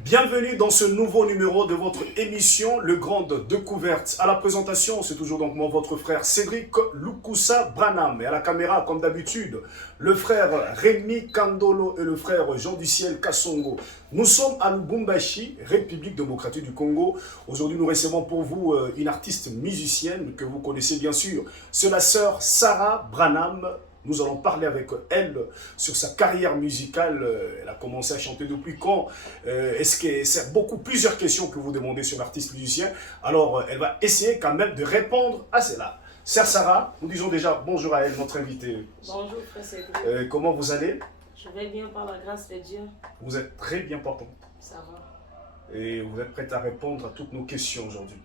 Bienvenue dans ce nouveau numéro de votre émission Le Grande Découverte. À la présentation, c'est toujours donc moi, votre frère Cédric Lukusa Branham. Et à la caméra, comme d'habitude, le frère Rémi Kandolo et le frère Jean du Ciel Kassongo. Nous sommes à Lubumbashi, République démocratique du Congo. Aujourd'hui, nous recevons pour vous une artiste musicienne que vous connaissez bien sûr. C'est la sœur Sarah Branham. Nous allons parler avec elle sur sa carrière musicale. Elle a commencé à chanter depuis quand? Est-ce que c'est plusieurs questions que vous demandez sur l'artiste musicien. Alors, elle va essayer quand même de répondre à cela. Sœur Sarah, nous disons déjà bonjour à elle, notre invitée. Bonjour, frère Cédric. Comment vous allez? Je vais bien par la grâce de Dieu. Vous êtes très bien portant. Ça va. Et vous êtes prête à répondre à toutes nos questions aujourd'hui.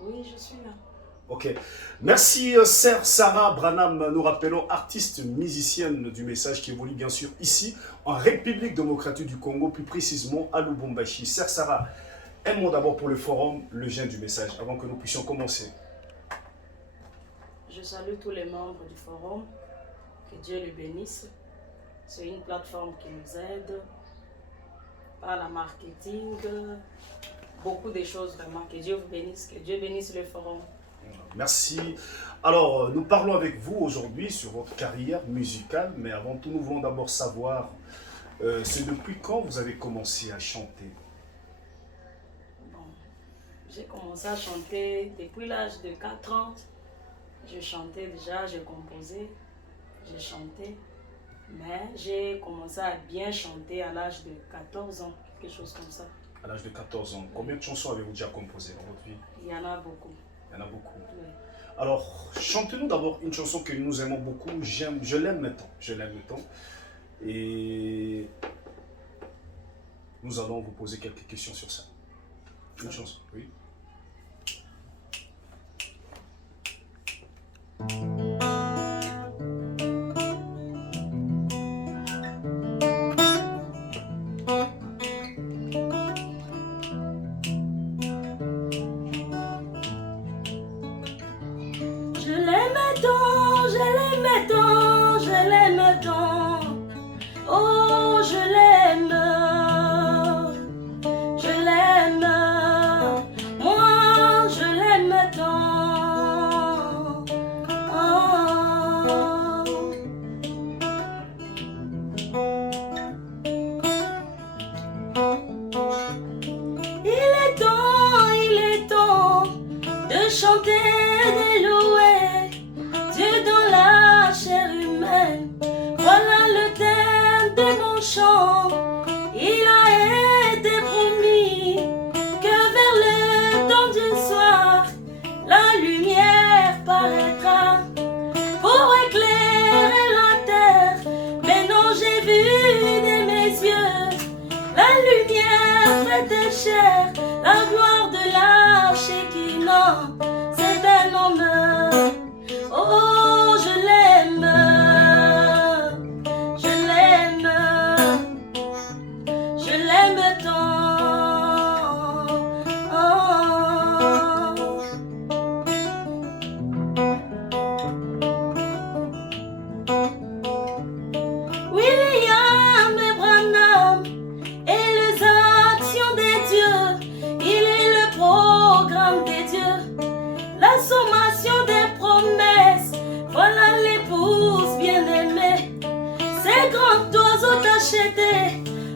Oui, je suis là. Ok. Merci, sœur Sarah Branham. Nous rappelons artiste musicienne du message qui évolue bien sûr ici, en République démocratique du Congo, plus précisément à Lubumbashi. Sœur Sarah, un mot d'abord pour le forum, le gène du message, avant que nous puissions commencer. Je salue tous les membres du forum. Que Dieu les bénisse. C'est une plateforme qui nous aide par la marketing, beaucoup de choses vraiment. Que Dieu vous bénisse, que Dieu bénisse le forum. Merci. Alors, nous parlons avec vous aujourd'hui sur votre carrière musicale, mais avant tout, nous voulons d'abord savoir, c'est depuis quand vous avez commencé à chanter? Bon, j'ai commencé à chanter depuis l'âge de 4 ans. Je chantais déjà, j'ai composé, j'ai chanté. Mais j'ai commencé à bien chanter à l'âge de 14 ans, quelque chose comme ça. À l'âge de 14 ans, combien de chansons avez-vous déjà composées dans votre vie? Il y en a beaucoup. Il y en a beaucoup. Oui. Alors, chantez-nous d'abord une chanson que nous aimons beaucoup. Je l'aime maintenant. Je l'aime maintenant. Et nous allons vous poser quelques questions sur ça. Une chanson, oui. Oh, je l'aime, moi je l'aime tant. Oh. Il est temps de chanter, de louer Dieu dans la chair humaine. Voilà le thème de mon chant. Il a été promis que vers le temps du soir, la lumière paraîtra pour éclairer la terre. Mais non, j'ai vu de mes yeux la lumière faite chair, la gloire de la Shekinah. C'est un homme. Oh, je l'aime.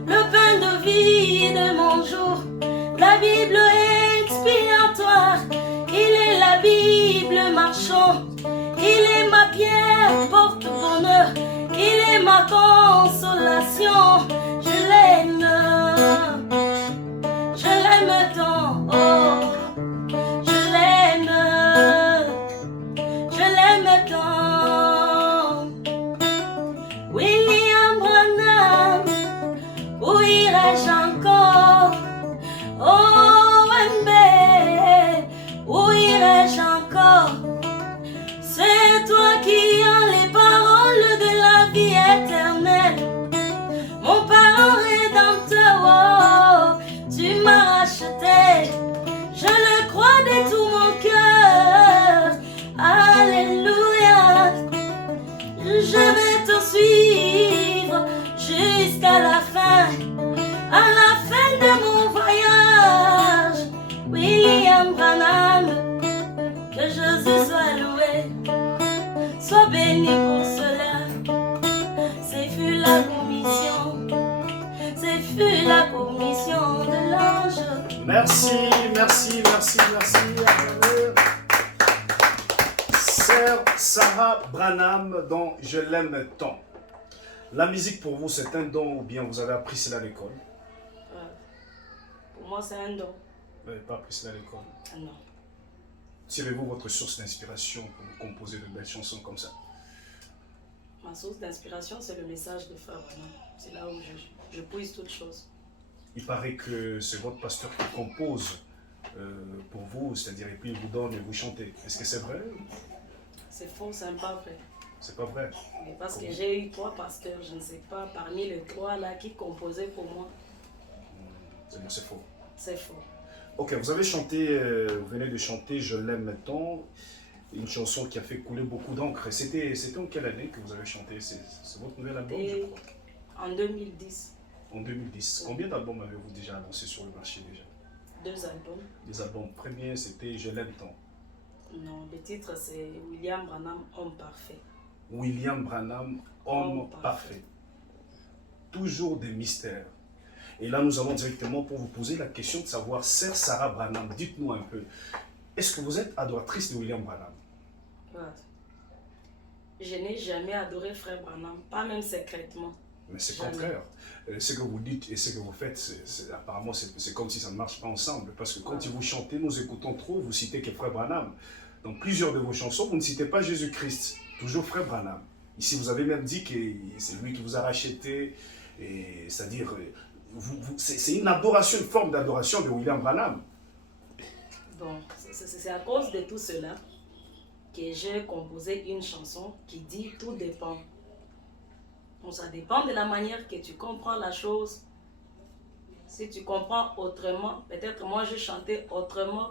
Le pain de vie de mon jour, la Bible expiatoire, il est la Bible marchand, il est ma pierre porte-bonheur, il est ma consolation. Je l'aime tant, oh, je l'aime tant. William Branham, où irai-je encore? Oh, Wembe, où irai-je encore? C'est toi qui as les paroles de la vie éternelle. Mon parent rédempteur, oh, tu m'as racheté. Je le crois de tout mon cœur. Alléluia. Je vais te suivre jusqu'à la fin. fut la commission de l'ange. Merci, merci, merci, merci. Sœur Sarah Branham dans Je l'aime tant. La musique pour vous c'est un don ou bien vous avez appris cela à l'école? Pour moi c'est un don. Vous n'avez pas appris cela à l'école? Non. Tirez-vous votre source d'inspiration pour composer de belles chansons comme ça? Ma source d'inspiration c'est le message de Frère Branham. C'est là où je puise toutes choses. Il paraît que c'est votre pasteur qui compose pour vous, c'est-à-dire et puis il vous donne et vous chantez. Est-ce que c'est vrai? C'est faux, c'est pas vrai. C'est pas vrai. Mais parce que j'ai eu 3 pasteurs, je ne sais pas, parmi les 3 là qui composaient pour moi. C'est bon, c'est faux. C'est faux. Ok, vous avez chanté, vous venez de chanter Je l'aime tant, une chanson qui a fait couler beaucoup d'encre. C'était en quelle année que vous avez chanté? C'est votre nouvel album, je crois. En 2010. En 2010. Combien d'albums avez-vous déjà annoncé sur le marché déjà? 2 albums. Les albums premiers, c'était Je l'aime tant. Non, le titre c'est William Branham, Homme parfait. William Branham, Homme parfait. Toujours des mystères. Et là, nous allons directement pour vous poser la question de savoir, Sœur Sarah Branham, dites-nous un peu, est-ce que vous êtes adoratrice de William Branham? Ouais. Je n'ai jamais adoré Frère Branham, pas même secrètement. Mais c'est contraire. Ce que vous dites et ce que vous faites, apparemment, c'est comme si ça ne marche pas ensemble. Parce que quand vous chantez, nous écoutons trop, vous citez que Frère Branham. Dans plusieurs de vos chansons, vous ne citez pas Jésus-Christ, toujours Frère Branham. Ici, vous avez même dit que c'est lui qui vous a racheté, c'est-à-dire, c'est une adoration, une forme d'adoration de William Branham. Bon, c'est à cause de tout cela que j'ai composé une chanson qui dit « Tout dépend ». Bon, ça dépend de la manière que tu comprends la chose. Si tu comprends autrement, peut-être moi je chantais autrement,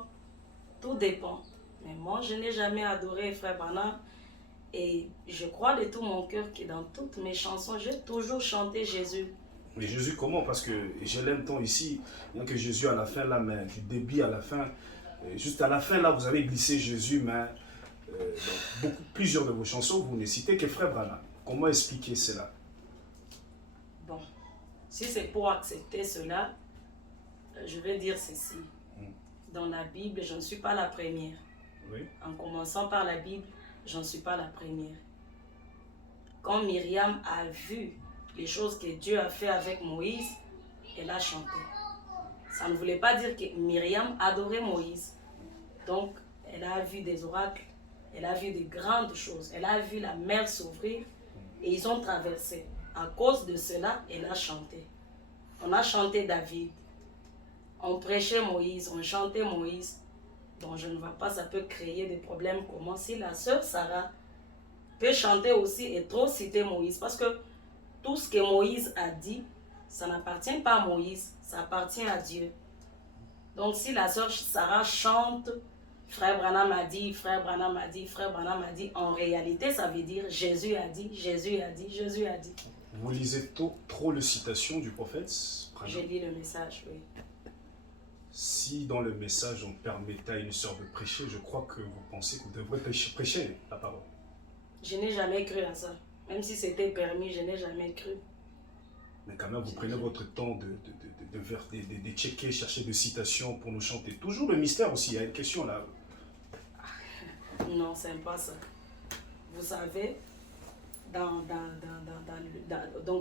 tout dépend. Mais moi je n'ai jamais adoré Frère Branham et je crois de tout mon cœur que dans toutes mes chansons, j'ai toujours chanté Jésus. Mais Jésus comment? Parce que je l'aime tant ici, il y a que Jésus à la fin là, mais du début à la fin, juste à la fin là, vous avez glissé Jésus, mais dans plusieurs de vos chansons, vous ne citez que Frère Branham. Comment expliquer cela? Bon, si c'est pour accepter cela, je vais dire ceci. Dans la Bible, je ne suis pas la première. Oui. En commençant par la Bible, je ne suis pas la première. Quand Myriam a vu les choses que Dieu a fait avec Moïse, elle a chanté. Ça ne voulait pas dire que Myriam adorait Moïse. Donc, elle a vu des oracles, elle a vu des grandes choses, elle a vu la mer s'ouvrir et ils ont traversé. À cause de cela, elle a chanté. On a chanté David, on prêchait Moïse, on chantait Moïse. Donc je ne vois pas, ça peut créer des problèmes. Comment si la sœur Sarah peut chanter aussi et trop citer Moïse? Parce que tout ce que Moïse a dit, ça n'appartient pas à Moïse, ça appartient à Dieu. Donc si la sœur Sarah chante, Frère Branham a dit, Frère Branham a dit, Frère Branham a dit, en réalité ça veut dire Jésus a dit, Jésus a dit, Jésus a dit. Vous lisez trop les citations du prophète Branham? J'ai lu le message, oui. Si dans le message on permettait à une sœur de prêcher, je crois que vous pensez que vous devrez prêcher la parole. Je n'ai jamais cru à ça. Même si c'était permis, je n'ai jamais cru. Mais quand même, vous prenez votre temps de checker, chercher des citations pour nous chanter. Toujours le mystère aussi, il y a une question là. Non, c'est pas ça. Vous savez, dans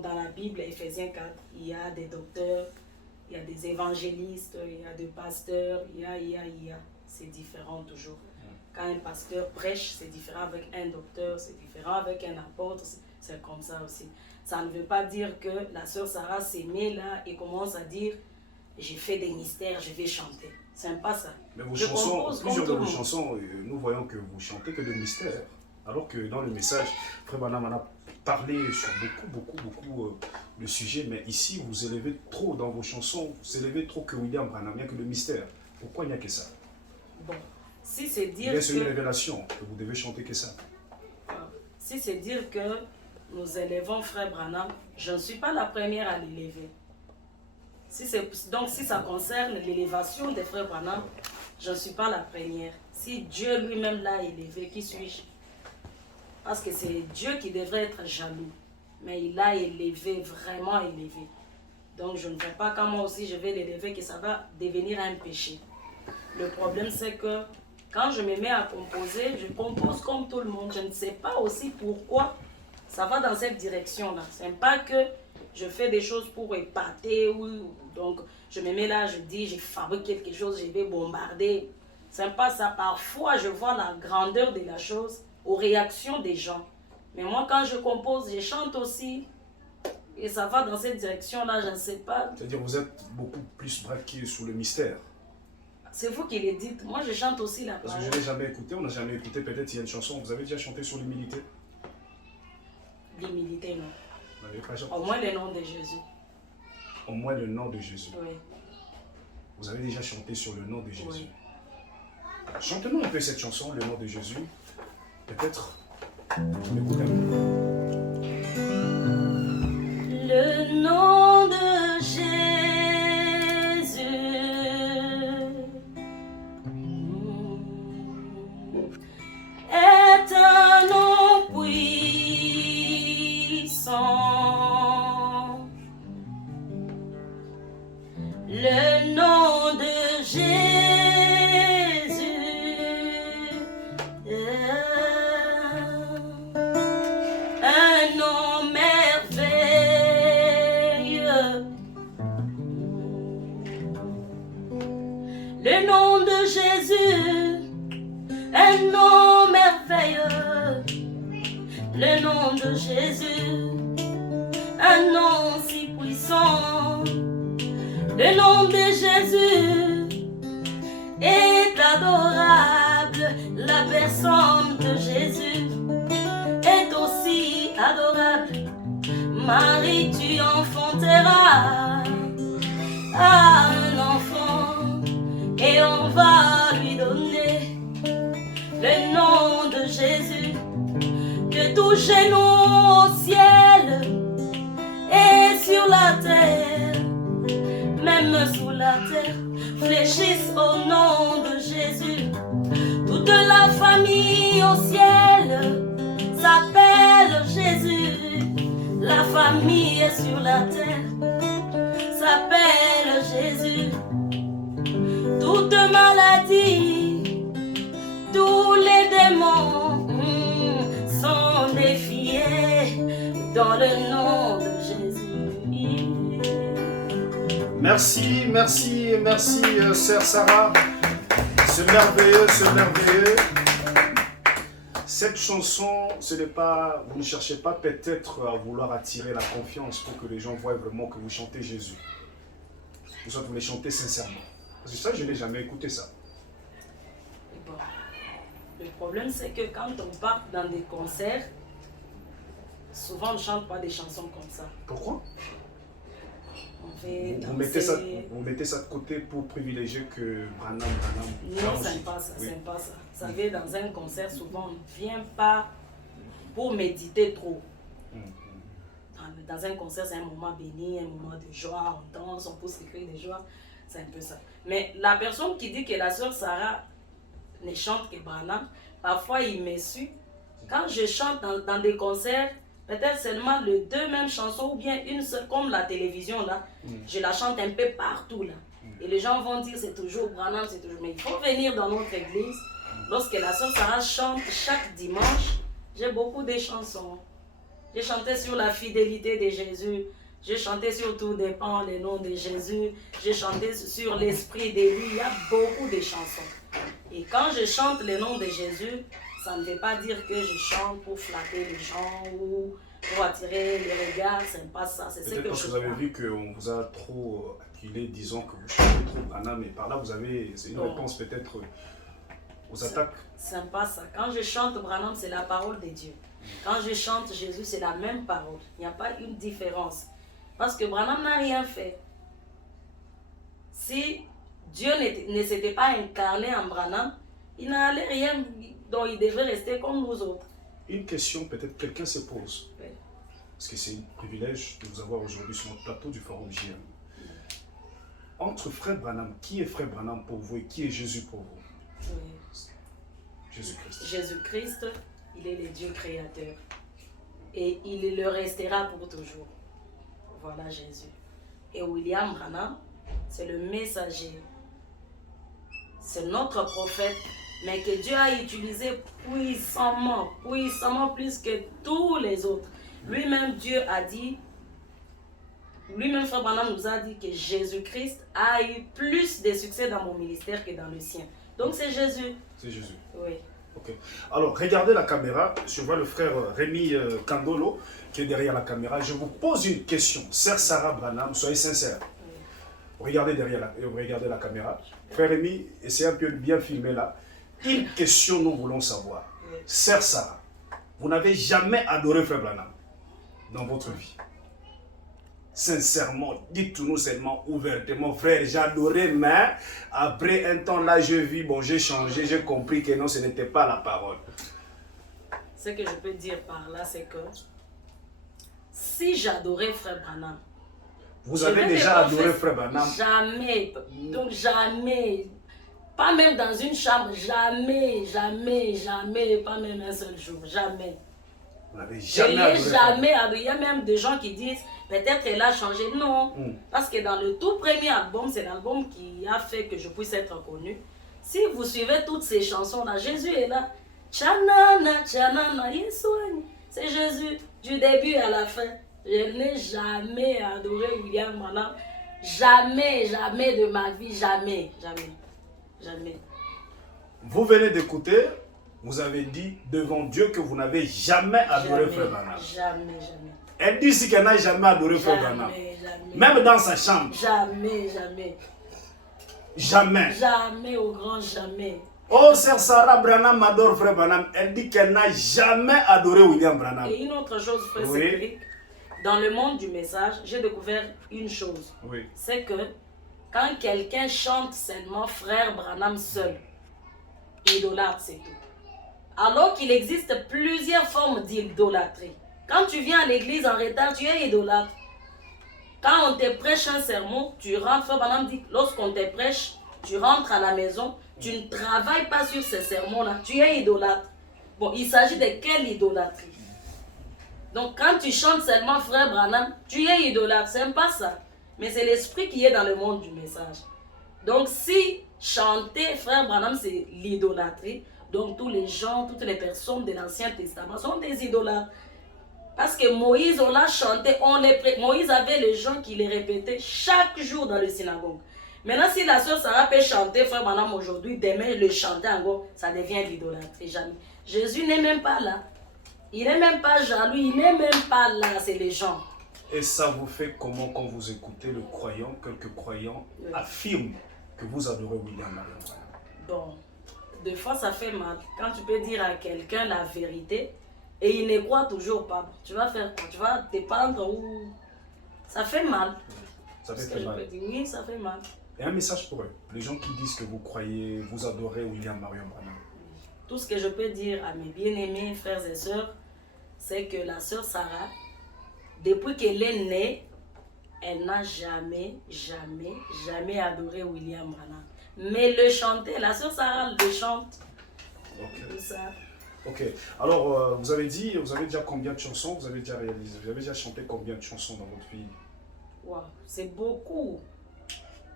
la Bible, Ephésiens 4, il y a des docteurs, il y a des évangélistes, il y a des pasteurs, il y a. C'est différent toujours. Quand un pasteur prêche, c'est différent avec un docteur, c'est différent avec un apôtre, c'est comme ça aussi. Ça ne veut pas dire que la sœur Sarah s'est mise là et commence à dire « j'ai fait des mystères, je vais chanter ». C'est pas ça. Mais vos chansons, plusieurs de vos chansons, nous voyons que vous chantez que de mystères. Alors que dans le message, Frère Branham en a parlé sur beaucoup de sujets, mais ici, vous élevez trop dans vos chansons, vous élevez trop que William Branham, il n'y a que de mystère. Pourquoi il n'y a que ça? Bon, si c'est dire que... C'est une révélation que vous devez chanter que ça. Si c'est dire que nous élevons Frère Branham, je ne suis pas la première à l'élever. Donc si ça concerne l'élévation des Frères Branham, je ne suis pas la première. Si Dieu lui-même l'a élevé, qui suis-je? Parce que c'est Dieu qui devrait être jaloux. Mais il l'a élevé, vraiment élevé. Donc je ne veux pas quand moi aussi je vais l'élever que ça va devenir un péché. Le problème c'est que quand je me mets à composer, je compose comme tout le monde. Je ne sais pas aussi pourquoi ça va dans cette direction-là. Ce n'est pas que je fais des choses pour épater ou donc je me mets là, je dis, je fabrique quelque chose, je vais bombarder. Ce n'est pas ça. Parfois, je vois la grandeur de la chose aux réactions des gens. Mais moi, quand je compose, je chante aussi. Et ça va dans cette direction-là, je ne sais pas. C'est-à-dire vous êtes beaucoup plus braqué sur le mystère. C'est vous qui le dites. Moi, je chante aussi la Parce parole. que je n'ai jamais écouté, on n'a jamais écouté. Peut-être il y a une chanson, vous avez déjà chanté sur l'humilité? L'humilité, non. Vous n'avez pas chanté? Au moins le nom de Jésus. Au moins le nom de Jésus. Oui. Vous avez déjà chanté sur le nom de Jésus. Oui. Chantez-nous un peu cette chanson, le nom de Jésus. Peut-être. Écoutez un peu. Le nom de Jésus est un nom puissant. Le nom de Jésus est un nom merveilleux. Le nom de Jésus, un nom merveilleux. Le nom de Jésus, un nom si puissant. Le nom de Jésus est adorable. La personne de Jésus est aussi adorable. Marie, tu enfanteras un enfant et on va lui donner le nom de Jésus. Que tout genou au ciel et sur la terre, même sous la terre, fléchissent au nom de Jésus. Toute la famille au ciel s'appelle Jésus. La famille est sur la terre s'appelle Jésus. Toute maladie, tous les démons sont défiés dans le nom de Jésus. Merci, merci, merci, sœur Sarah. C'est merveilleux, c'est merveilleux. Cette chanson, ce n'est pas, vous ne cherchez pas peut-être à vouloir attirer la confiance pour que les gens voient vraiment que vous chantez Jésus. Vous les chantez sincèrement. Parce que ça, je n'ai jamais écouté ça. Bon. Le problème, c'est que quand on part dans des concerts, souvent on ne chante pas des chansons comme ça. Pourquoi? On fait Vous mettez ça de côté pour privilégier que Branham. Non, ce n'est pas ça, Oui. c'est pas ça. Vous savez, dans un concert, souvent, on ne vient pas pour méditer trop. Dans un concert, c'est un moment béni, un moment de joie, on danse, on pousse les cris de joie. C'est un peu ça. Mais la personne qui dit que la sœur Sarah ne chante que Branham, parfois il m'est su. Quand je chante dans des concerts, peut-être seulement les deux mêmes chansons ou bien une seule, comme la télévision là, je la chante un peu partout là. Et les gens vont dire c'est toujours Branham, c'est toujours. Mais il faut venir dans notre église. Lorsque la sœur Sarah chante chaque dimanche, j'ai beaucoup de chansons. J'ai chanté sur la fidélité de Jésus. J'ai chanté sur tout dépend le nom de Jésus. J'ai chanté sur l'esprit de lui. Il y a beaucoup de chansons. Et quand je chante le nom de Jésus, ça ne veut pas dire que je chante pour flatter les gens ou pour attirer les regards. C'est pas ça. C'est ce Peut-être que parce je que vous avez crois. vu qu'on vous a trop acculé, disons que vous chantez trop Branham, mais par là, vous avez, c'est une Bon. réponse peut-être aux attaques. C'est pas ça. Quand je chante Branham, c'est la parole de Dieu. Quand je chante Jésus, c'est la même parole. Il n'y a pas une différence. Parce que Branham n'a rien fait. Si Dieu ne s'était pas incarné en Branham, il n'allait rien, donc il devrait rester comme nous autres. Une question, peut-être quelqu'un se pose. Oui. Parce que c'est un privilège de vous avoir aujourd'hui sur notre plateau du Forum JM. Entre frère Branham, qui est frère Branham pour vous et qui est Jésus pour vous? Oui. Jésus-Christ. Jésus-Christ, il est le Dieu créateur. Et il le restera pour toujours. Voilà Jésus. Et William Branham, c'est le messager. C'est notre prophète, mais que Dieu a utilisé puissamment, puissamment plus que tous les autres. Lui-même, Dieu a dit, lui-même, Frère Branham nous a dit que Jésus-Christ a eu plus de succès dans mon ministère que dans le sien. Donc c'est Jésus. C'est Jésus. Oui. Ok. Alors, regardez la caméra. Je vois le frère Rémi Kandolo qui est derrière la caméra. Je vous pose une question. Sœur Sarah Branham, soyez sincère. Regardez regardez la caméra. Frère Rémi, essayez un peu de bien filmer là. Une question, nous voulons savoir. Sœur Sarah, vous n'avez jamais adoré Frère Branham dans votre vie? Sincèrement, dites-nous seulement ouvertement, frère, j'ai adoré, mais après un temps là, je vis, bon, j'ai changé, j'ai compris que non, ce n'était pas la parole. Ce que je peux dire par là, c'est que si j'adorais Frère Branham, vous avez déjà adoré Frère Branham? Jamais, donc jamais, pas même dans une chambre, jamais, jamais, jamais, pas même un seul jour, jamais. Vous n'avez jamais adoré? Jamais adoré. Il y a même des gens qui disent, peut-être elle a changé. Non, parce que dans le tout premier album, c'est l'album qui a fait que je puisse être connue. Si vous suivez toutes ces chansons-là, Jésus est là. Tchanana, tchanana, c'est Jésus, du début à la fin. Je n'ai jamais adoré William Branham. Jamais, jamais de ma vie, jamais, jamais, jamais. Vous venez d'écouter, vous avez dit devant Dieu que vous n'avez jamais adoré Frère Branham. Jamais, jamais. Elle dit ici qu'elle n'a jamais adoré Frère Branham. Jamais. Même dans sa chambre. Jamais, jamais. Jamais. Jamais, au grand jamais. Oh, sœur Sarah Branham adore Frère Branham. Elle dit qu'elle n'a jamais adoré William Branham. Et une autre chose, frère Oui. Cédric, dans le monde du message, j'ai découvert une chose. Oui. C'est que quand quelqu'un chante seulement Frère Branham seul, idolâtre, c'est tout. Alors qu'il existe plusieurs formes d'idolâtrie. Quand tu viens à l'église en retard, tu es idolâtre. Quand on te prêche un sermon, tu rentres, Frère Branham dit, lorsqu'on te prêche, tu rentres à la maison, tu ne travailles pas sur ce sermon-là, tu es idolâtre. Bon, il s'agit de quelle idolâtrie? Donc quand tu chantes seulement Frère Branham, tu es idolâtre, c'est pas ça. Mais c'est l'esprit qui est dans le monde du message. Donc si chanter Frère Branham, c'est l'idolâtrie, donc tous les gens, toutes les personnes de l'Ancien Testament sont des idolâtres. Parce que Moïse, on l'a chanté, Moïse avait les gens qui les répétaient chaque jour dans le synagogue. Maintenant, si la sœur Sarah peut chanter Frère Branham aujourd'hui, demain le chanter encore, ça devient l'idolâtrie, jamais. Jésus n'est même pas là. Il n'est même pas jaloux, il n'est même pas là, c'est les gens. Et ça vous fait comment quand vous écoutez le croyant, quelques croyants affirment que vous adorez William Marion Branham? Bon, des fois ça fait mal. Quand tu peux dire à quelqu'un la vérité et il ne croit toujours pas, tu vas faire quoi? Tu vas te pendre ou... Ça fait mal. Ça fait très mal. Oui, ça fait mal. Et un message pour eux, les gens qui disent que vous croyez, vous adorez William Marion Branham. Tout ce que je peux dire à mes bien-aimés frères et sœurs, c'est que la sœur Sarah, depuis qu'elle est née, elle n'a jamais, jamais, jamais adoré William Branham. Mais le chanter, la sœur Sarah le chante. Ok. Tout ça. Ok. Alors, vous avez déjà combien de chansons vous avez déjà réalisé? Vous avez déjà chanté combien de chansons dans votre vie? Wow, c'est beaucoup.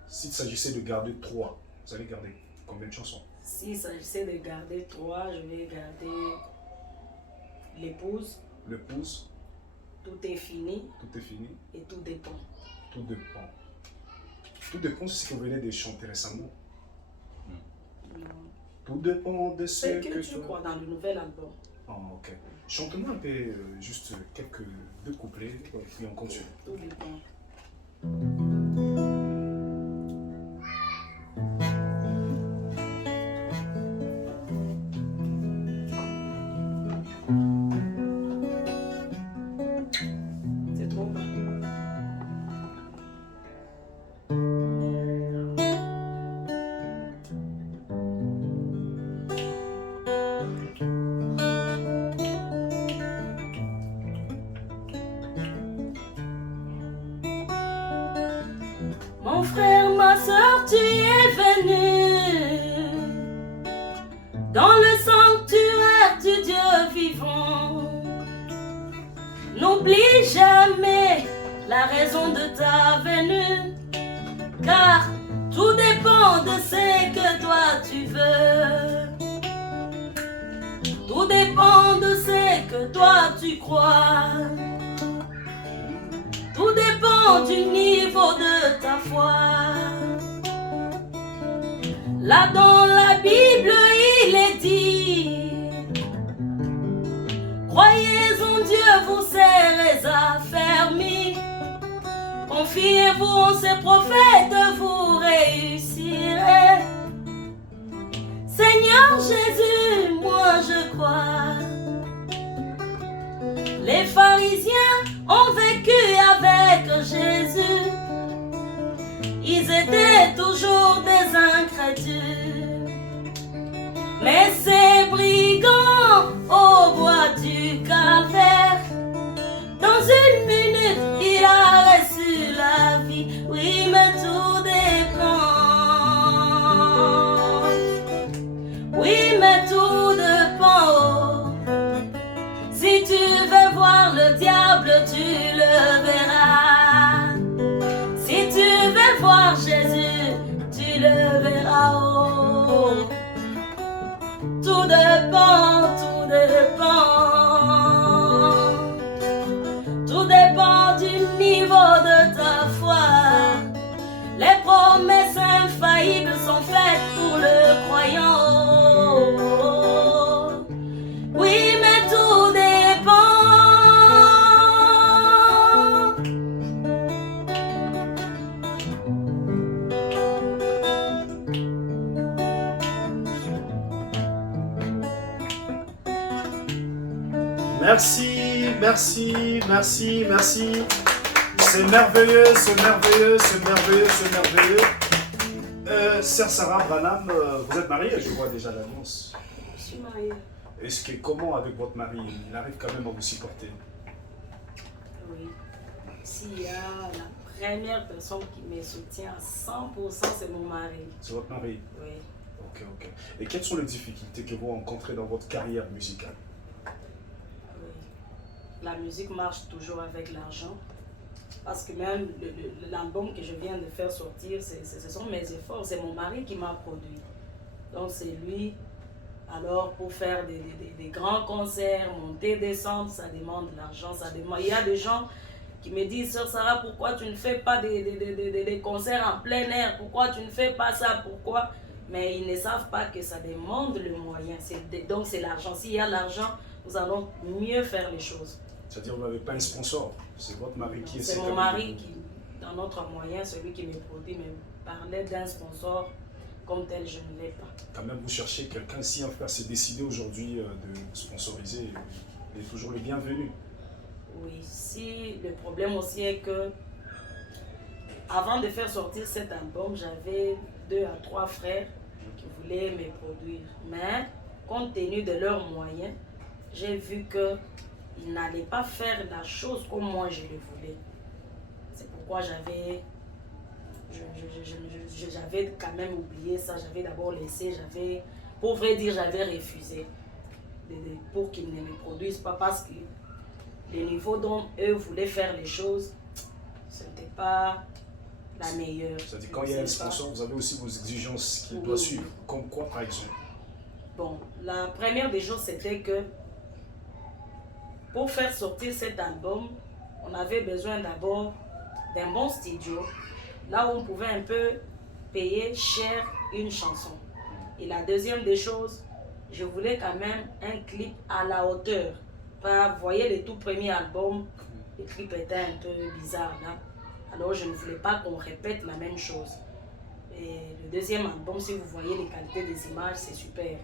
S'il s'agissait de garder 3, vous allez garder combien de chansons? S'il s'agissait de garder 3, je vais garder l'épouse. L'épouse. Tout est fini. Tout est fini. Et tout dépend. Tout dépend. Tout dépend de ce que vous venez de chanter récemment. Non. Tout dépend de ce C'est que tu crois dans le nouvel album. Oh, ok. Chante-nous un peu, juste deux couplets, et puis on continue. Tout dépend. C'est trop bas. Mon frère, ma soeur, tu es venu dans le sanctuaire du Dieu vivant. N'oublie jamais la raison de ta venue, car tout dépend de ce que toi tu veux. Tout dépend de ce que toi tu crois. Tout dépend du niveau de ta foi. Là dans la Bible il est dit: croyez en Dieu, vous serez affermis. Confiez-vous en ses prophètes, vous réussirez. Seigneur Jésus, moi je crois. Les pharisiens ont vécu avec Jésus. Ils étaient toujours des incrédules. Mais ces brigands au bois du calvaire, dans une minute, il a reçu la vie. Oui, mais tout dépend. Oui, mais tout dépend. Si tu veux voir le diable, tu le verras. Si tu veux voir Jésus, tu le verras. Oh. Tout dépend, tout dépend. Tout dépend du niveau de ta foi. Les promesses infaillibles sont faites pour le croyant. Oui, mais tout dépend. Merci, merci, merci, merci. C'est merveilleux, c'est merveilleux, c'est merveilleux, c'est merveilleux. Sœur Sarah Branham, vous êtes mariée, je vois déjà l'annonce. Je suis mariée. Est-ce que comment avec votre mari, il arrive quand même à vous supporter? Oui. S'il y a la première personne qui me soutient à 100%, c'est mon mari. C'est votre mari? Oui. Ok, ok. Et quelles sont les difficultés que vous rencontrez dans votre carrière musicale? Oui. La musique marche toujours avec l'argent. Parce que même l'album que je viens de faire sortir, ce sont mes efforts. C'est mon mari qui m'a produit. Donc c'est lui. Alors pour faire des grands concerts, monter, descendre, ça demande de l'argent. Il y a des gens qui me disent: Sœur Sarah, pourquoi tu ne fais pas des concerts en plein air? Pourquoi tu ne fais pas ça? Pourquoi? Mais ils ne savent pas que ça demande le moyen. Donc c'est l'argent. S'il y a l'argent, nous allons mieux faire les choses. C'est-à-dire que vous n'avez pas un sponsor, c'est votre mari qui essaie. C'est mon mari qui, dans notre moyen, celui qui me produit, me parlait d'un sponsor comme tel, je ne l'ai pas. Quand même, vous cherchez quelqu'un, si un frère s'est décidé aujourd'hui de sponsoriser, il est toujours le bienvenu. Oui, si le problème aussi est que, avant de faire sortir cet album, j'avais 2 à 3 frères qui voulaient me produire. Mais, compte tenu de leurs moyens, j'ai vu qu'ils n'allaient pas faire la chose comme moi je le voulais. C'est pourquoi j'avais quand même oublié ça. J'avais d'abord laissé, pour vrai dire, j'avais refusé pour qu'ils ne me produisent pas, parce que le niveau dont eux voulaient faire les choses, ce n'était pas la meilleure. C'est-à-dire quand il y a un sponsor, vous avez aussi vos exigences qu'il doit suivre. Comme quoi, par exemple? Bon, la première des choses, c'était que pour faire sortir cet album, on avait besoin d'abord d'un bon studio, là où on pouvait un peu payer cher une chanson. Et la deuxième des choses, je voulais quand même un clip à la hauteur. Vous voyez, le tout premier album, le clip était un peu bizarre là. Alors je ne voulais pas qu'on répète la même chose. Et le deuxième album, si vous voyez les qualités des images, c'est super.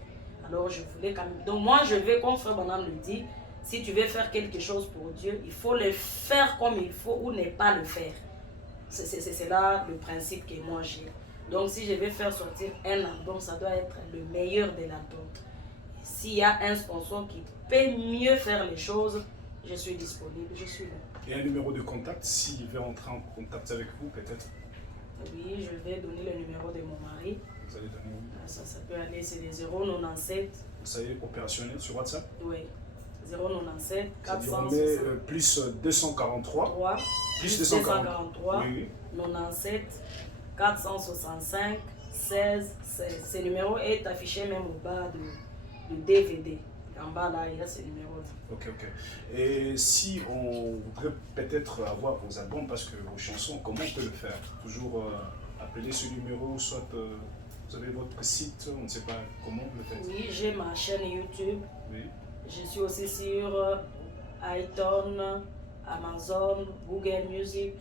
Alors je voulais quand même... Donc moi je vais, comme Frère Branham le dit, si tu veux faire quelque chose pour Dieu, il faut le faire comme il faut ou ne pas le faire. C'est là le principe que moi j'ai. Donc si je vais faire sortir un album, ça doit être le meilleur de l'album. S'il y a un sponsor qui peut mieux faire les choses, je suis disponible, je suis là. Et un numéro de contact, s'il veut entrer en contact avec vous, peut-être? Oui, je vais donner le numéro de mon mari. Vous allez donner où? Ça peut aller, c'est les 097. Vous savez, opérationnel sur WhatsApp? Oui, 097 C'est-à-dire 400. on met plus 243 3 Plus 243. 243 Oui. 97 465 16 16. Ce numéro est affiché même au bas du DVD. En bas là, il y a ce numéro-là. Ok, ok. Et si on voudrait peut-être avoir vos albums, parce que vos chansons, comment on peut le faire? Toujours appeler ce numéro, soit vous avez votre site, on ne sait pas comment vous le faites. Oui, j'ai ma chaîne YouTube. Oui. Je suis aussi sur iTunes, Amazon, Google Music.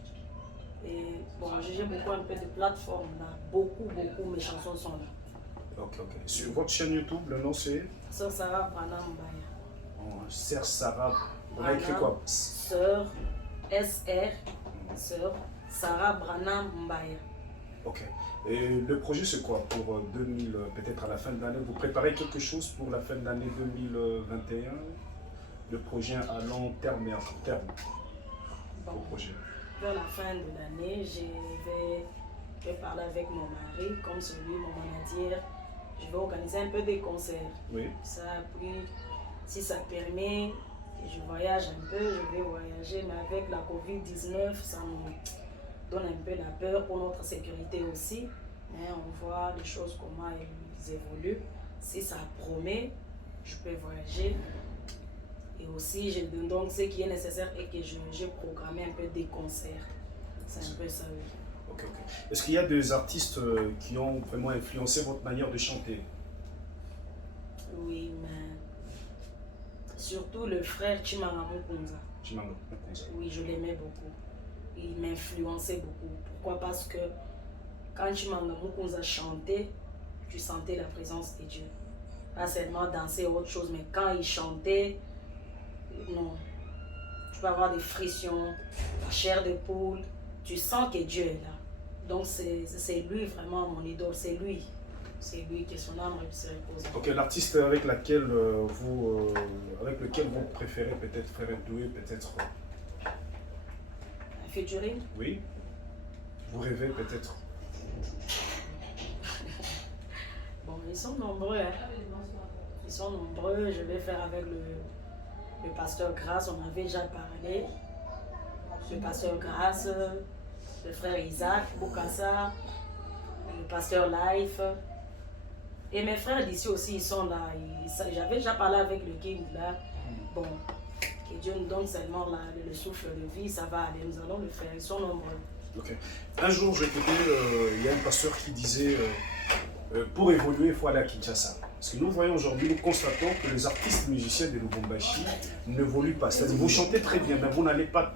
Et bon, j'ai beaucoup un peu de plateformes là. Beaucoup, mes chansons sont là. Ok, ok. Sur votre chaîne YouTube, le nom c'est Sœur Sarah Branham Mbaya. Sœur Sarah. On a écrit quoi? Sœur, SR, Sœur Sarah Branham Mbaya. Ok. Et le projet c'est quoi pour 2000, peut-être à la fin de l'année? Vous préparez quelque chose pour la fin de l'année 2021? Le projet à long terme et à court terme? Bon. Le projet. Vers la fin de l'année, je vais parler avec mon mari, comme celui, mon manager. Je vais organiser un peu des concerts. Oui. Ça, puis, si ça permet, je voyage un peu, je vais voyager, mais avec la Covid-19, ça me donne un peu la peur pour notre sécurité aussi. Mais on voit les choses, comment elles évoluent. Si ça promet, je peux voyager. Et aussi, je donne donc ce qui est nécessaire et que j'ai programmé un peu des concerts. C'est un peu ça, oui. Ok, ok. Est-ce qu'il y a des artistes qui ont vraiment influencé votre manière de chanter? Oui, mais surtout le frère Chimanga Mukunza. Chimanga Mukunza. Oui, je l'aimais beaucoup. Il m'influençait beaucoup. Pourquoi? Parce que quand Chimanga Mukunza chantait, tu sentais la présence de Dieu. Pas seulement danser ou autre chose, mais quand il chantait, non. Tu peux avoir des frictions, la chair de poule. Tu sens que Dieu est là. Donc c'est lui vraiment mon idole, c'est lui. C'est lui que son âme se repose. Ok, l'artiste avec lequel vous préférez peut-être faire un duo, peut-être. Un featuring? Oui. Vous rêvez peut-être. Bon, ils sont nombreux, hein. Ils sont nombreux. Je vais faire avec le pasteur Grasse, on avait déjà parlé. Le pasteur Grasse, le frère Isaac Boukassa, le pasteur Life. Et mes frères d'ici aussi, ils sont là. J'avais déjà parlé avec le King là. Bon, que Dieu nous donne seulement là, le souffle de vie, ça va aller, nous allons le faire. Ils sont nombreux. Ok. Un jour, j'ai écouté, il y a un pasteur qui disait pour évoluer, il faut aller à Kinshasa. Parce que nous voyons aujourd'hui, nous constatons que les artistes musiciens de Lubumbashi n'évoluent pas. C'est-à-dire vous chantez très bien, mais vous n'allez pas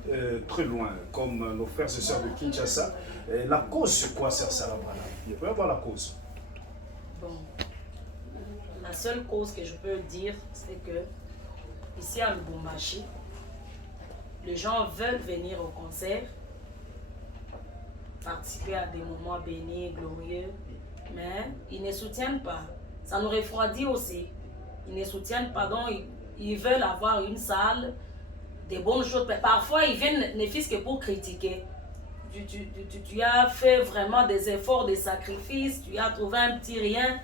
très loin, comme nos frères et sœurs de Kinshasa. La cause, c'est quoi, Sœur Sarah Branham? Il peut y avoir la cause. Bon, la seule cause que je peux dire, c'est que ici à Lubumbashi, les gens veulent venir au concert, participer à des moments bénis, glorieux, mais ils ne soutiennent pas. Ça nous refroidit aussi. Ils ne soutiennent pas, donc ils veulent avoir une salle, des bonnes choses. Mais parfois, ils viennent ne fût-ce que pour critiquer. Tu as fait vraiment des efforts, des sacrifices, tu as trouvé un petit rien,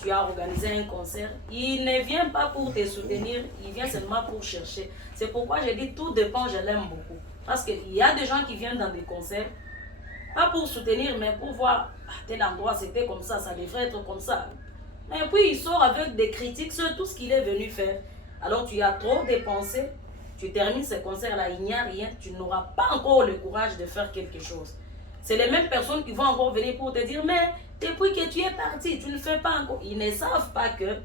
tu as organisé un concert. Il ne vient pas pour te soutenir, il vient seulement pour chercher. C'est pourquoi je dis tout dépend, je l'aime beaucoup. Parce qu'il y a des gens qui viennent dans des concerts, pas pour soutenir, mais pour voir, à tel endroit c'était comme ça devrait être comme ça. Mais puis il sort avec des critiques sur tout ce qu'il est venu faire. Alors tu as trop dépensé, tu termines ce concert-là, il n'y a rien, tu n'auras pas encore le courage de faire quelque chose. C'est les mêmes personnes qui vont encore venir pour te dire, mais depuis que tu es parti, tu ne fais pas encore. Ils ne savent pas que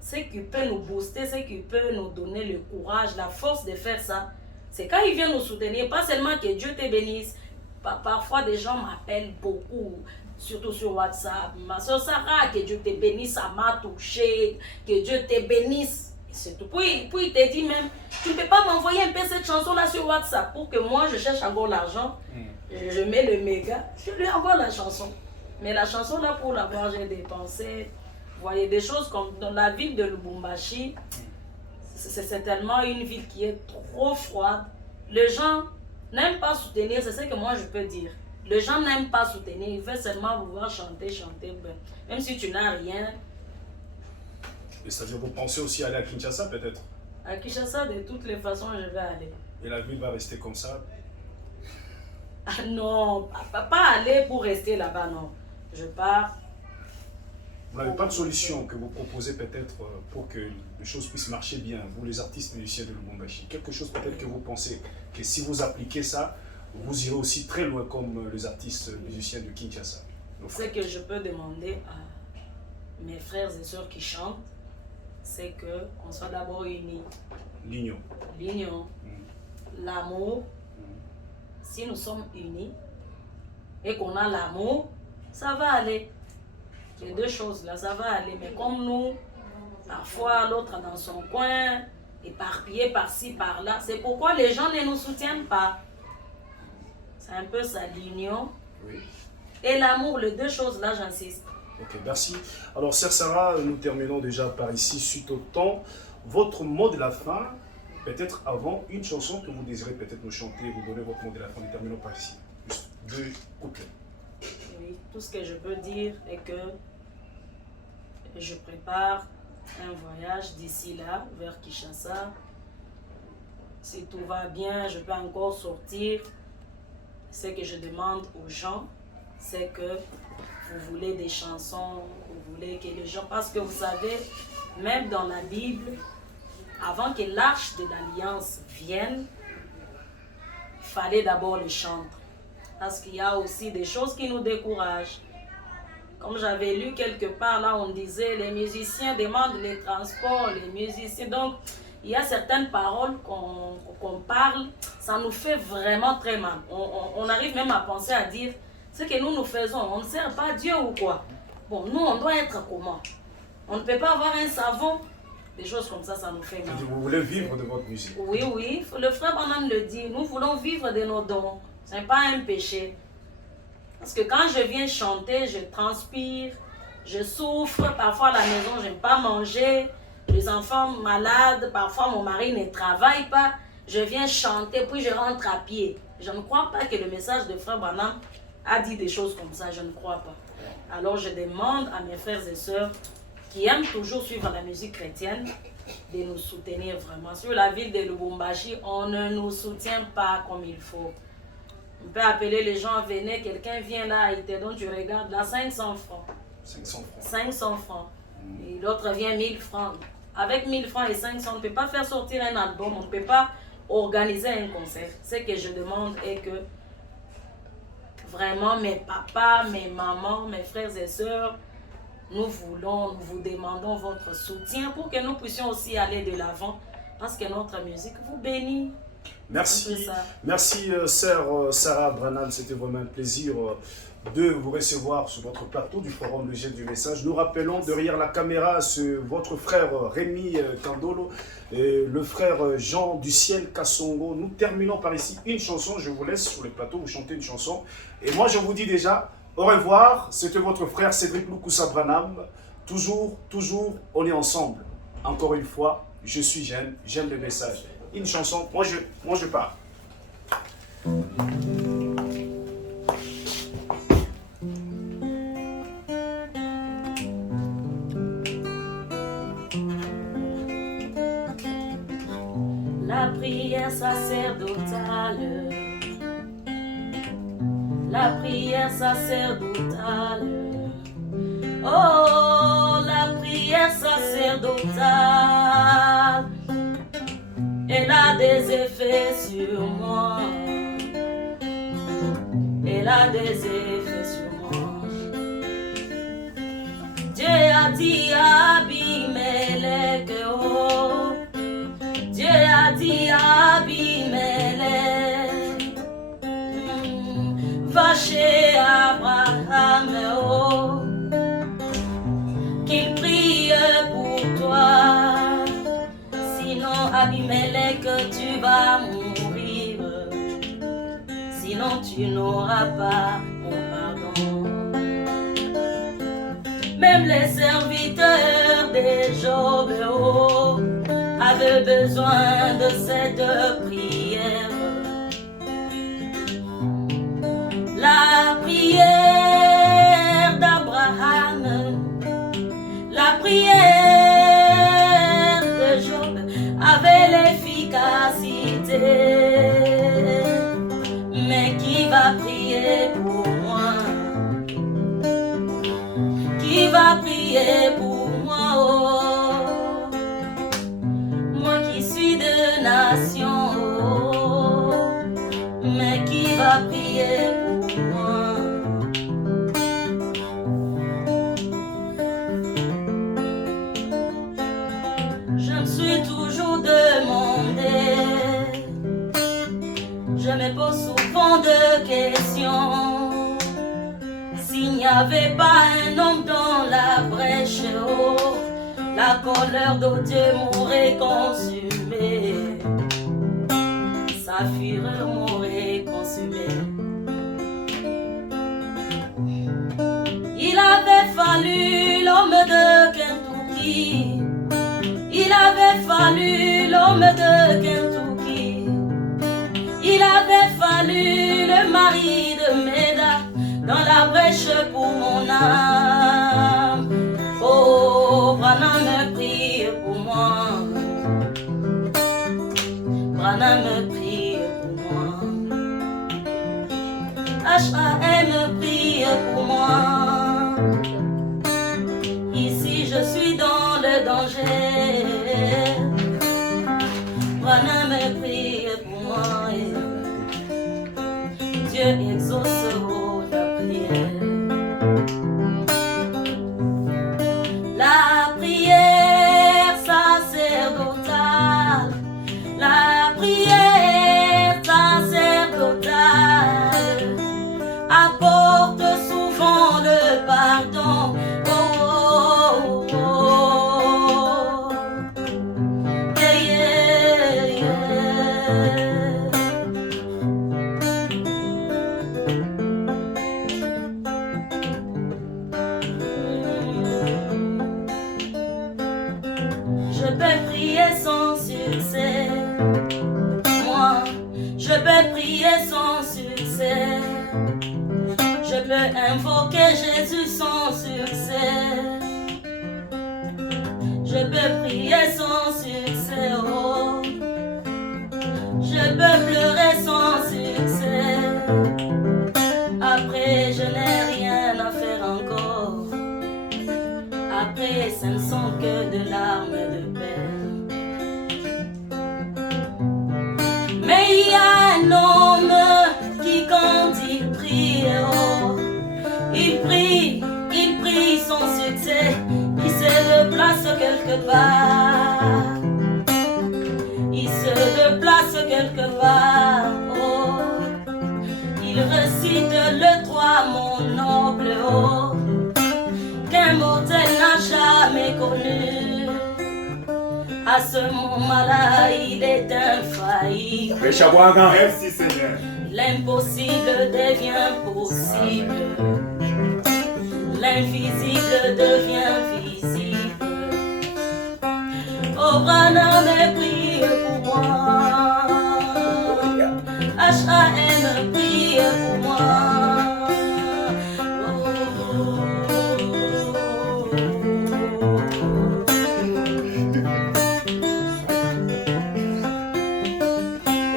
ce qui peut nous booster, ce qui peut nous donner le courage, la force de faire ça, c'est quand ils viennent nous soutenir, pas seulement que Dieu te bénisse. Parfois des gens m'appellent beaucoup, surtout sur WhatsApp. Ma soeur Sarah, que Dieu te bénisse, ça m'a touché, que Dieu te bénisse. C'est tout. Puis il te dit même, tu ne peux pas m'envoyer un peu cette chanson-là sur WhatsApp pour que moi je cherche encore l'argent. Je mets le méga, je lui envoie la chanson. Mais la chanson-là, pour l'avoir, j'ai dépensé. Vous voyez, des choses comme dans la ville de Lubumbashi, c'est tellement une ville qui est trop froide. Les gens n'aiment pas soutenir, c'est ce que moi je peux dire. Les gens n'aiment pas soutenir, ils veulent seulement vous voir chanter. Même si tu n'as rien. Et c'est-à-dire vous pensez aussi aller à Kinshasa peut-être? À Kinshasa, de toutes les façons, je vais aller. Et la ville va rester comme ça? Ah non, pas aller pour rester là-bas, non. Je pars. Vous n'avez pas de solution que vous proposez peut-être pour que les choses puissent marcher bien, vous les artistes musiciens de Lubumbashi. Quelque chose peut-être que vous pensez que si vous appliquez ça, vous irez aussi très loin comme les artistes musiciens de Kinshasa. Ce que je peux demander à mes frères et sœurs qui chantent, c'est qu'on soit d'abord unis. L'union. L'union, l'amour. Si nous sommes unis et qu'on a l'amour, ça va aller. Les deux choses là, ça va aller. Mais comme nous, parfois l'autre dans son coin, éparpillé par-ci, par-là, c'est pourquoi les gens ne nous soutiennent pas. C'est un peu ça, l'union. Oui. Et l'amour, les deux choses là, j'insiste. Ok, merci. Alors, Sœur Sarah, nous terminons déjà par ici, suite au temps. Votre mot de la fin, peut-être avant, une chanson que vous désirez peut-être nous chanter, vous donner votre mot de la fin, nous terminons par ici. Juste 2 couplets. Oui, tout ce que je peux dire est que je prépare un voyage d'ici là, vers Kinshasa. Si tout va bien, je peux encore sortir. Ce que je demande aux gens, c'est que vous voulez des chansons, vous voulez que les gens... Parce que vous savez, même dans la Bible, avant que l'arche de l'Alliance vienne, il fallait d'abord le chanter. Parce qu'il y a aussi des choses qui nous découragent. Comme j'avais lu quelque part, là, on disait, les musiciens demandent les transports, les musiciens... Donc, il y a certaines paroles qu'on parle, ça nous fait vraiment très mal. On arrive même à penser à dire, ce que nous faisons, on ne sert pas Dieu ou quoi? Bon, nous, on doit être comment? On ne peut pas avoir un savon. Des choses comme ça nous fait mal. Vous voulez vivre de votre musique? Oui, oui. Le frère Branham le dit. Nous voulons vivre de nos dons. Ce n'est pas un péché. Parce que quand je viens chanter, je transpire, je souffre. Parfois à la maison, je n'aime pas manger. Les enfants malades, parfois mon mari ne travaille pas. Je viens chanter, puis je rentre à pied. Je ne crois pas que le message de frère Branham a dit des choses comme ça. Je ne crois pas. Alors je demande à mes frères et sœurs qui aiment toujours suivre la musique chrétienne, de nous soutenir vraiment. Sur la ville de Lubumbashi, on ne nous soutient pas comme il faut. On peut appeler les gens, venez, quelqu'un vient là, il te donne, tu regardes là, 500 francs. 500 francs. 500 francs. Et l'autre vient 1000 francs. Avec 1000 francs et 500, on ne peut pas faire sortir un album, on ne peut pas organiser un concert. Ce que je demande est que vraiment mes papas, mes mamans, mes frères et sœurs, nous vous demandons votre soutien pour que nous puissions aussi aller de l'avant parce que notre musique vous bénit. Merci, merci sœur Sarah Branham, c'était vraiment un plaisir de vous recevoir sur votre plateau du Forum Le Jet du Message. Nous rappelons derrière la caméra votre frère Rémi Kandolo et le frère Jean du Ciel Kassongo. Nous terminons par ici une chanson, je vous laisse sur le plateau, vous chantez une chanson. Et moi je vous dis déjà, au revoir, c'était votre frère Cédric Lukusa Branham. Toujours, on est ensemble. Encore une fois, je suis jeune, j'aime le message. Une chanson, moi je pars. La prière sacerdotale, la prière sacerdotale, oh la prière sacerdotale, elle a des effets sur moi, elle a des effets sur moi. Dieu a dit à Abimelech, oh, Dieu a dit à Abimelech, va chez Abraham, oh, qu'il prie pour toi. Sinon, Abimelech, tu vas mourir. Sinon, tu n'auras pas mon pardon. Même les serviteurs de Job, oh, avaient besoin de cette prière. La prière d'Abraham, la prière de Job avait l'efficacité. Mais qui va va prier pour moi, oh. Moi qui suis de nation, oh. Mais qui va prier pour moi? Je me suis toujours demandé, je me pose souvent de questions. S'il n'y avait pas un homme dans la brèche, oh, la colère de Dieu m'aurait consumé, sa fureur m'aurait consumé. Il avait fallu l'homme de Kentucky, il avait fallu l'homme de Kentucky, il avait fallu le mari de Meda dans la brèche pour mon âme. Oh, Branham prie pour moi, Branham prie pour moi, H.A.M. prie pour moi. Ici je suis dans le danger, Branham prie pour moi. Dieu exauce la prière. La prière sacerdotale, la prière sacerdotale apporte souvent le pardon. Oh, oh, oh. Yeah, yeah, yeah. Je peux prier sans succès, moi, je peux prier sans succès. Je peux invoquer Jésus sans succès. Je peux prier sans succès, oh. Je peux pleurer sans succès. Après, je n'ai rien à faire encore. Après, ce ne sont que de larmes de peine. Mais il y a un homme qui, quand il prie, oh, il prie sans succès. Il se déplace quelque part. Il se déplace quelque part, oh. Il récite le 3, mon noble, oh, qu'un mortel n'a jamais connu. À ce moment-là, il est infaillible. Merci Seigneur. L'impossible devient possible. L'invisible devient visible. Oh, Branham prie pour moi. H.A.M. prie pour moi.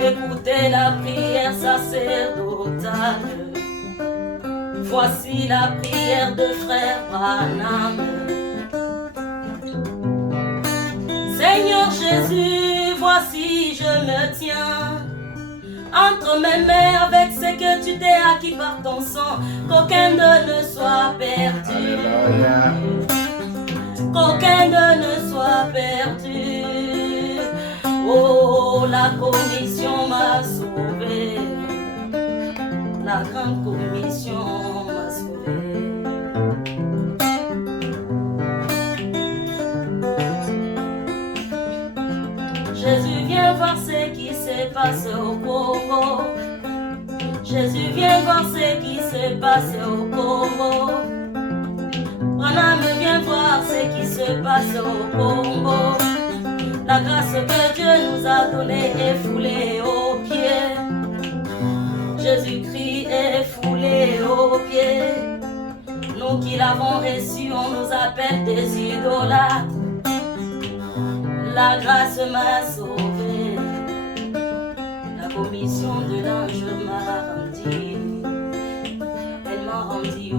Écoutez la prière sacerdotale. Voici la prière de frère Branham. Seigneur Jésus, voici je me tiens entre mes mains avec ce que tu t'es acquis par ton sang. Qu'aucun ne soit perdu. Qu'aucun ne soit perdu. Oh, la commission m'a sauvé. La grande commission m'a sauvé. Jésus, viens voir ce qui se passe au Congo. Jésus, viens voir ce qui se passe au Congo. Branham, viens voir ce qui se passe au Congo. La grâce que Dieu nous a donnée est foulée aux pieds. Jésus-Christ est foulé aux pieds. Nous qui l'avons reçu, on nous appelle des idolâtres. La grâce m'a sauvé. La commission de l'ange m'a rendu. Elle m'a rendu.